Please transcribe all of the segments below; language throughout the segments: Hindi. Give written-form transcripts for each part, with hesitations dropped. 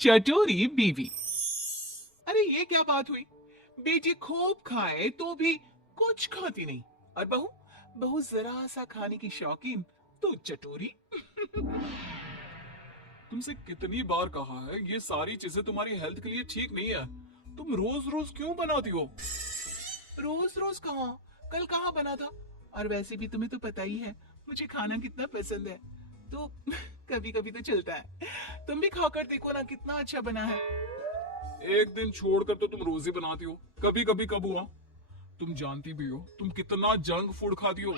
चटोरी बीवी। अरे ये क्या बात हुई? बेटी खूब खाए तो भी कुछ खाती नहीं, और बहू बहू जरा सा खाने की शौकीन तो चटोरी। तुमसे कितनी बार कहा है ये सारी चीजें तुम्हारी हेल्थ के लिए ठीक नहीं है। तुम रोज रोज क्यों बनाती हो? रोज रोज कहाँ, कल कहाँ बना था? और वैसे भी तुम्हें तो पता ही है मुझे खाना कितना पसंद है, तो कभी कभी तो चलता है। तुम भी खाकर देखो ना, कितना अच्छा बना है। एक दिन छोड़कर तो तुम रोज ही बनाती हो, कभी कभी कब हुआ? तुम जानती भी हो तुम कितना जंक फूड खाती हो।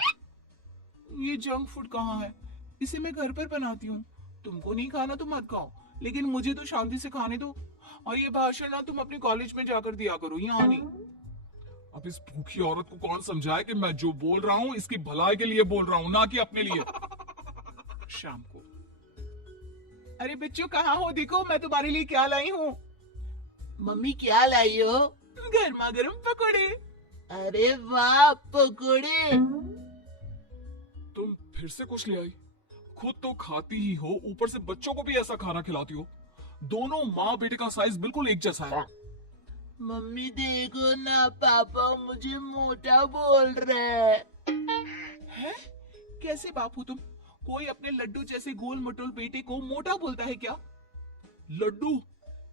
ये जंक फूड कहाँ है? इसे मैं घर पर बनाती हूँ। तुमको नहीं खाना तो मत खाओ, लेकिन मुझे तो शांति से खाने दो। और ये भाषण ना तुम अपने कॉलेज में जाकर दिया करो, यहाँ नहीं। अब इस भूखी औरत को कौन समझाए कि मैं जो बोल रहा हूँ इसकी भलाई के लिए बोल रहा हूँ, ना कि अपने लिए। शाम को, अरे बच्चों कहाँ हो? देखो मैं तुम्हारे लिए क्या लाई हूँ। मम्मी क्या लाई हो? गर्मा गर्म पकौड़े। अरे वाह, पकोड़े। तुम फिर से कुछ ले आई? खुद तो खाती ही हो, ऊपर से बच्चों को भी ऐसा खाना खिलाती हो। दोनों माँ बेटे का साइज बिल्कुल एक जैसा है। मम्मी देखो ना, पापा मुझे मोटा बोल रहे है? कैसे बापू तुम? कोई अपने लड्डू जैसे गोल मटोल बेटे को मोटा बोलता है क्या? लड्डू?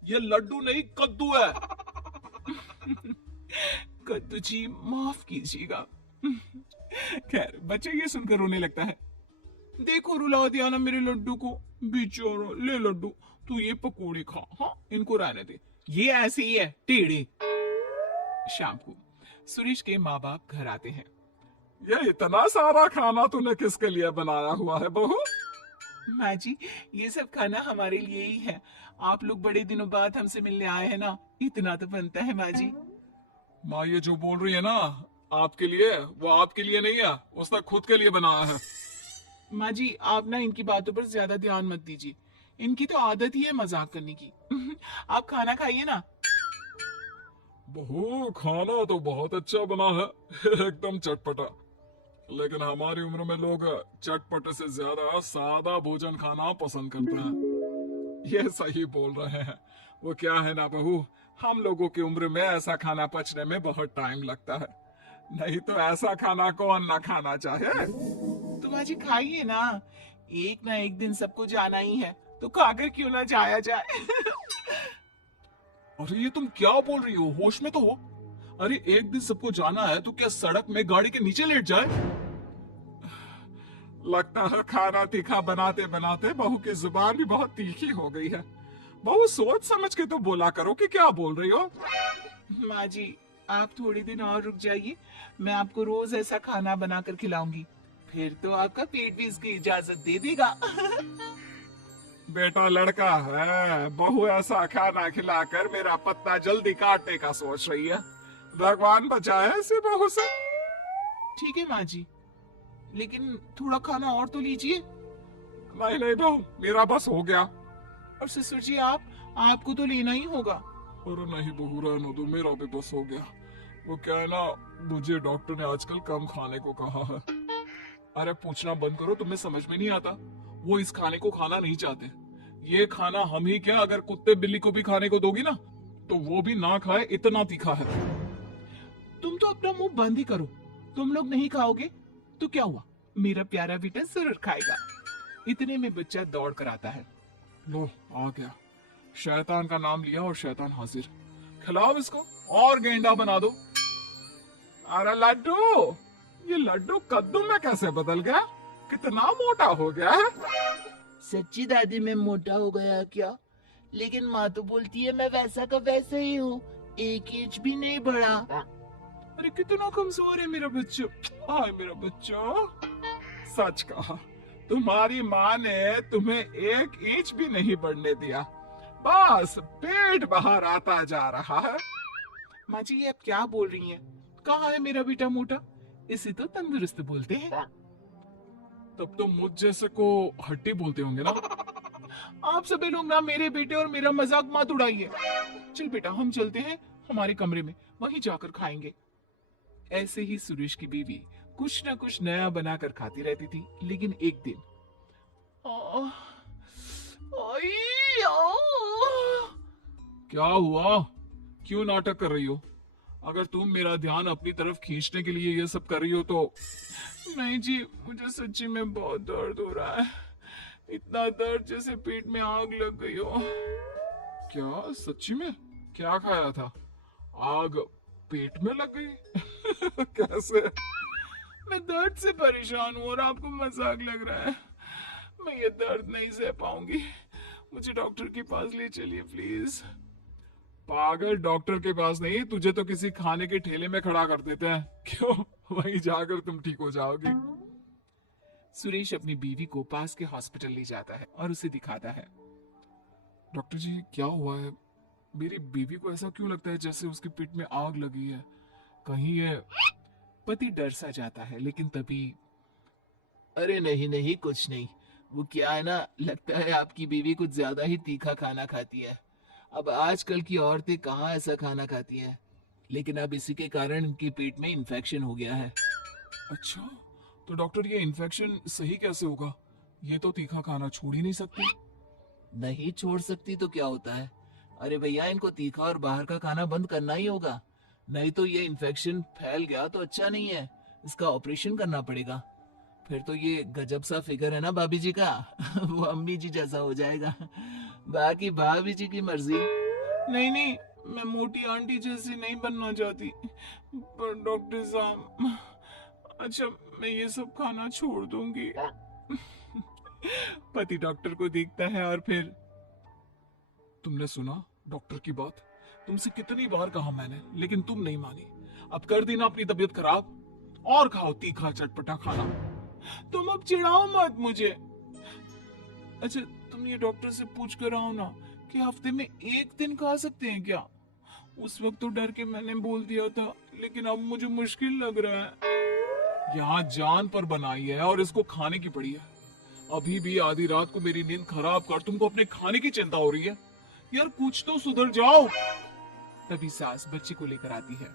ये लड्डू नहीं कद्दू है। कद्दू जी माफ कीजिएगा। खैर बच्चे ये सुनकर रोने लगता है। देखो रुला दिया ना मेरे लड्डू को, बेचारा। ले लड्डू, तू ये पकोड़े खा, हाँ इनको रहने दे, ये ऐसे ही है टेढ़े। शाम को सुरेश के माँ बाप घर आते हैं। ये इतना सारा खाना तूने किसके लिए बनाया हुआ है बहू? माँ जी, ये सब खाना हमारे लिए ही है। आप लोग बड़े दिनों बाद हमसे मिलने आए हैं ना, इतना तो बनता है माँ जी। माँ ये जो बोल रही है ना आपके लिए, वो आपके लिए नहीं है, उसने खुद के लिए बनाया है। माँ जी आप ना इनकी बातों पर ज्यादा ध्यान मत दीजिए, इनकी तो आदत ही है मजाक करने की। आप खाना खाइए ना। बहू खाना तो बहुत अच्छा बना है, एकदम चटपटा। लेकिन हमारी उम्र में लोग चटपटे से ज्यादा सादा भोजन खाना पसंद करते हैं। ये सही बोल रहे हैं। वो क्या है ना बहू, हम लोगों की उम्र में ऐसा खाना पचने में बहुत टाइम लगता है। नहीं तो ऐसा खाना कौन ना खाना चाहे। तो माँ जी खाइए ना एक दिन सबको जाना ही है, तो खाकर क्यों ना जाया जाए। अरे ये तुम क्या बोल रही हो, होश में तो हो। अरे एक दिन सबको जाना है तो क्या सड़क में गाड़ी के नीचे लेट जाए? लगता है खाना तीखा बनाते बनाते बहू की जुबान भी बहुत तीखी हो गई है। बहू सोच समझ के तो बोला करो कि क्या बोल रही हो। माँ जी आप थोड़े दिन और रुक जाइए, मैं आपको रोज ऐसा खाना बनाकर खिलाऊंगी, फिर तो आपका पेट भी इसकी इजाजत दे देगा। बेटा लड़का है, बहू ऐसा खाना खिलाकर मेरा पत्ता जल्दी काटने का सोच रही है। भगवान बचाए ऐसे बहू से। ठीक है माँ जी, लेकिन थोड़ा खाना और तो लीजिए। नहीं नहीं बहू, मेरा बस हो गया। और ससुर जी आपको तो लेना ही होगा। अरे नहीं बहू रहने दो, मेरा भी बस हो गया। वो क्या है ना, मुझे डॉक्टर ने आजकल कम खाने को कहा है। अरे पूछना बंद करो, तुम्हें समझ में नहीं आता। वो इस खाने को खाना नहीं चाहते। ये खाना हम ही क्या, अगर कुत्ते बिल्ली को भी खाने को दोगी ना तो वो भी ना खाए, इतना तीखा है। तुम तो अपना मुंह बंद ही करो, तुम लोग नहीं खाओगे तो क्या हुआ, मेरा प्यारा बेटा जरूर खाएगा। इतने में बच्चा दौड़ कर आता है। लो आ गया, शैतान का नाम लिया और शैतान हाजिर। खिलाओ इसको और गेंडा बना दो। अरे लड्डू, ये लड्डू कद्दू में कैसे बदल गया? कितना मोटा हो गया है। सच्ची दादी मैं मोटा हो गया क्या? लेकिन माँ तो बोलती है मैं वैसा का वैसा ही हूँ, 1 इंच भी नहीं बढ़ा। अरे कितना कमजोर है मेरा बच्चा। आए मेरा बच्चा। सच कहा, तुम्हारी माँ ने तुम्हें 1 इंच भी नहीं बढ़ने दिया, बस पेट बाहर आता जा रहा है। माँ जी ये आप क्या बोल रही हैं? कहाँ है मेरा बेटा मोटा? इसे तो तंदुरुस्त बोलते हैं। तब तो मुझ जैसे को हड्डी बोलते होंगे ना। आप सभी लोग ना मेरे बेटे और मेरा मजाक मत उड़ाइए। चल बेटा हम चलते हैं हमारे कमरे में, वहीं जाकर खाएंगे। ऐसे ही सुरेश की बीवी कुछ ना कुछ नया बनाकर खाती रहती थी, लेकिन एक दिन आह, आई, आह, क्या हुआ? क्यों नाटक कर रही हो? अगर तुम मेरा ध्यान अपनी तरफ खींचने के लिए ये सब कर रही हो तो नहीं जी, मुझे सच्ची में बहुत दर्द हो रहा है। इतना दर्द जैसे पेट में आग लग गई हो। क्या सच्ची में? क्या खाया था? आग पेट में लग गई? कैसे? मैं दर्द से परेशान हूँ और आपको मजाक लग रहा है। मैं ये दर्द नहीं सह पाऊंगी। मुझे डॉक्टर के पास ले चलिए प्लीज। पागल, डॉक्टर के पास नहीं, तुझे तो किसी खाने के ठेले में खड़ा कर देते हैं। क्यों? वहीं जाकर तुम ठीक हो जाओगी। सुरेश अपनी बीवी को पास के हॉस्पिटल ले जाता है और उसे दिखाता है। डॉक्टर जी, क्या हुआ है? मेरी बीवी को ऐसा क्यों लगता है जैसे उसके पेट में आग लगी है? कहीं ये... पति डर सा जाता है, लेकिन तभी अरे नहीं नहीं, कुछ नहीं। वो क्या है ना, लगता है आपकी बीवी कुछ ज्यादा ही तीखा खाना खाती है। अब आजकल की औरतें कहाँ ऐसा खाना खाती हैं, लेकिन अब इसी के कारण इनके पेट में इन्फेक्शन हो गया है। अच्छा, तो डॉक्टर ये इन्फेक्शन सही कैसे होगा? ये तो तीखा खाना छोड़ ही नहीं सकती। नहीं छोड़ सकती तो क्या होता है? अरे भैया, इनको तीखा और बाहर का खाना बंद करना ही होगा, नहीं तो ये इन्फेक्शन फैल गया तो अच्छा नहीं है। इसका ऑपरेशन करना पड़ेगा। फिर तो ये गजब सा फिगर है ना भाभी जी का वो अम्मी जी जैसा हो जाएगा। बाकी भाभी जी की मर्जी। नहीं नहीं, मैं मोटी आंटी जैसी नहीं बनना चाहती। पर डॉक्टर साहब, अच्छा मैं ये सब खाना छोड़ दूंगी। पति डॉक्टर को देखता है और फिर तुमने सुना डॉक्टर की बात? तुमसे कितनी बार कहा मैंने, लेकिन तुम नहीं मानी। अब कर दी ना अपनी तबीयत खराब। और खाओ तीखा चटपटा खाना। तुम अब चिढ़ाओ मत मुझे। अच्छा तुम ये डॉक्टर से पूछ कर आओ ना कि हफ्ते में एक दिन खा सकते हैं क्या। उस वक्त तो डर के मैंने बोल दिया था, लेकिन अब मुझे मुश्किल लग रहा है। यहाँ जान पर बनाई है और इसको खाने की पड़ी है। अभी भी आधी रात को मेरी नींद खराब कर तुमको अपने खाने की चिंता हो रही है। यार कुछ तो सुधर जाओ। तभी सास बच्चे को लेकर आती है।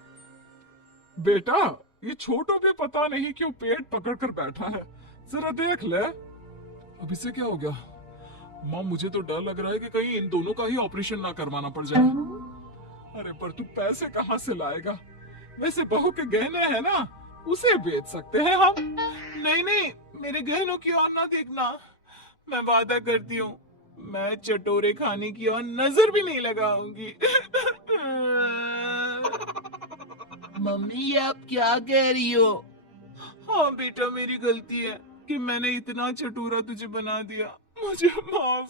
बेटा, ये छोटू भी पता नहीं क्यों पेट पकड़ कर बैठा है, जरा देख ले। अब इसे क्या हो गया? माँ, मुझे तो डर लग रहा है कि कहीं इन दोनों का ही ऑपरेशन ना करवाना पड़ जाए। अरे पर तू पैसे कहाँ से लाएगा? वैसे बहू के गहने हैं ना, उसे बेच सकते हैं हम। नहीं नहीं, मेरे गहनों की ओर ना देखना। मैं वादा करती हूँ, मैं चटोरे खाने की ओर नजर भी नहीं लगाऊंगी। मम्मी, ये आप क्या कह रही हो? हाँ बेटा, मेरी गलती है कि मैंने इतना चटूरा तुझे बना दिया। मुझे माफ